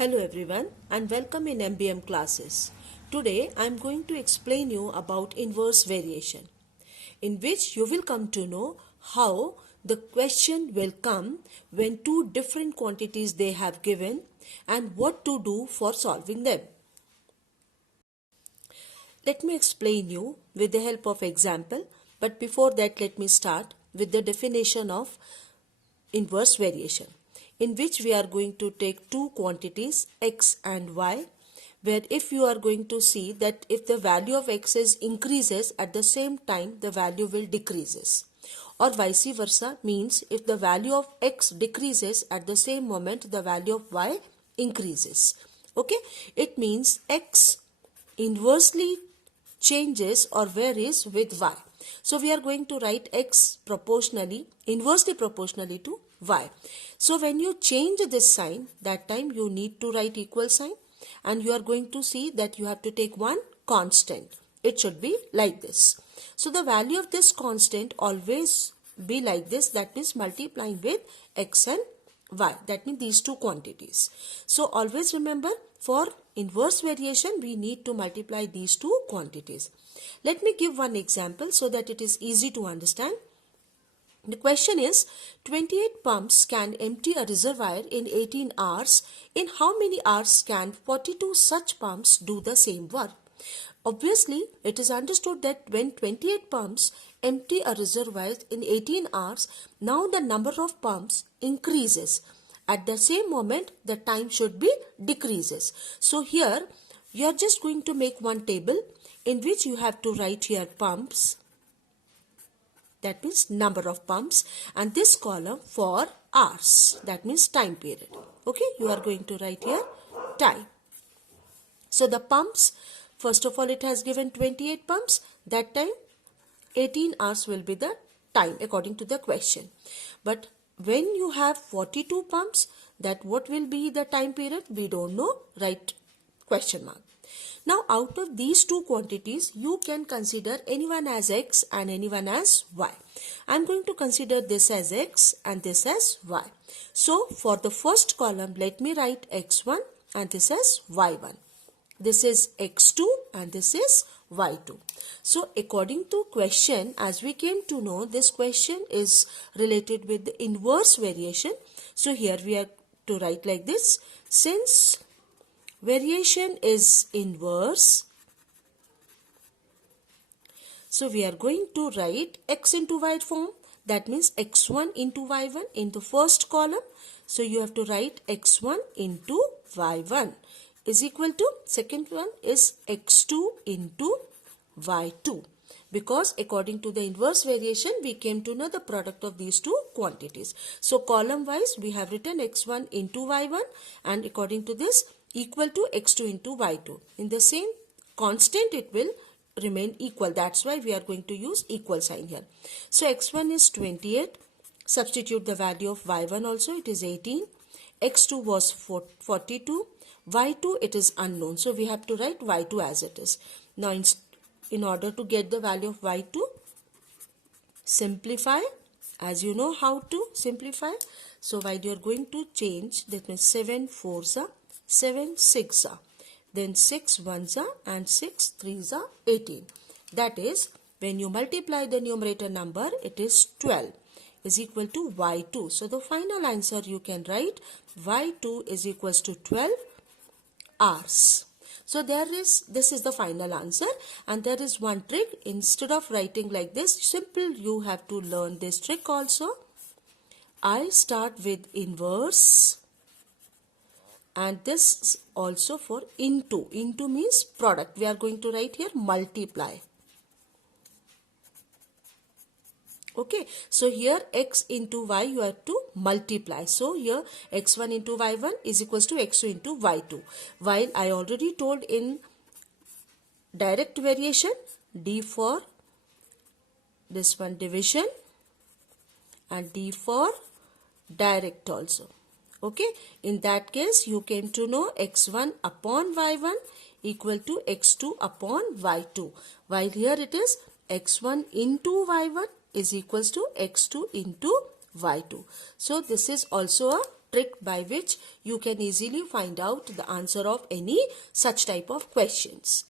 Hello everyone and welcome in MBM classes. Today I am going to explain you about inverse variation, in which you will come to know how the question will come when two different quantities they have given and what to do for solving them. Let me explain you with the help of example, but before that let me start with the definition of inverse variation, in which we are going to take two quantities x and y, where if you are going to see that if the value of x is increases, at the same time the value will decreases, or vice versa, means if the value of x decreases, at the same moment the value of y increases. Okay, it means x inversely changes or varies with y. So we are going to write x inversely proportionally to y. So when you change this sign, that time you need to write equal sign, and you are going to see that you have to take one constant. It should be like this. So the value of this constant always be like this, that means multiplying with x and y, that means these two quantities. So always remember, for inverse variation we need to multiply these two quantities. Let me give one example so that it is easy to understand. The question is, 28 pumps can empty a reservoir in 18 hours. In how many hours can 42 such pumps do the same work? Obviously, it is understood that when 28 pumps empty a reservoir in 18 hours, now the number of pumps increases. At the same moment, the time should be decreases. So here, you are just going to make one table in which you have to write here pumps, that means number of pumps, and this column for hours, that means time period. Okay, you are going to write here time. So the pumps, first of all it has given 28 pumps, that time 18 hours will be the time according to the question. But when you have 42 pumps, that what will be the time period? We don't know, write question mark. Now out of these two quantities, you can consider anyone as x and anyone as y. I am going to consider this as x and this as y. So for the first column, let me write x1 and this as y1. This is x2 and this is y2. So according to question, as we came to know, this question is related with the inverse variation. So here we are to write like this. Since variation is inverse, so we are going to write x into y form, that means x1 into y1 in the first column. So you have to write x1 into y1 is equal to, second one is x2 into y2, because according to the inverse variation we came to know the product of these two quantities. So column wise we have written x1 into y1, and according to this equal to x2 into y2. In the same constant it will remain equal, that's why we are going to use equal sign here. So x1 is 28, substitute the value of y1 also, it is 18, x2 was 42, y2 it is unknown, so we have to write y2 as it is. Now in order to get the value of y2, simplify, as you know how to simplify. So while you are going to change, that means 7 4s are 7 6s are, then 6 1s are, and 6 3s are 18. That is, when you multiply the numerator number, it is 12 is equal to y2. So the final answer you can write y2 is equals to 12 hours. So this is the final answer, and there is one trick. Instead of writing like this, simple, you have to learn this trick also. I start with inverse, and this also for into. Into means product. We are going to write here multiply. Okay, so here x into y you have to multiply. So here x1 into y1 is equals to x2 into y2. While I already told in direct variation, d for this one division and d for direct also. Okay, in that case you came to know x1 upon y1 equal to x2 upon y2. While here it is x1 into y1 is equals to x2 into y2. So this is also a trick by which you can easily find out the answer of any such type of questions.